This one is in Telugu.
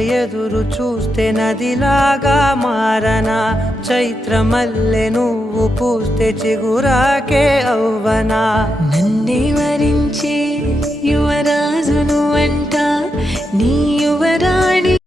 ఎదురు చూస్తే నదిలాగా మారనా, చైత్రమల్లె నువ్వు పూస్తే చిగురాకే అవ్వనా. నన్నే వరించే యువరాజును అంట నీ యువరాణి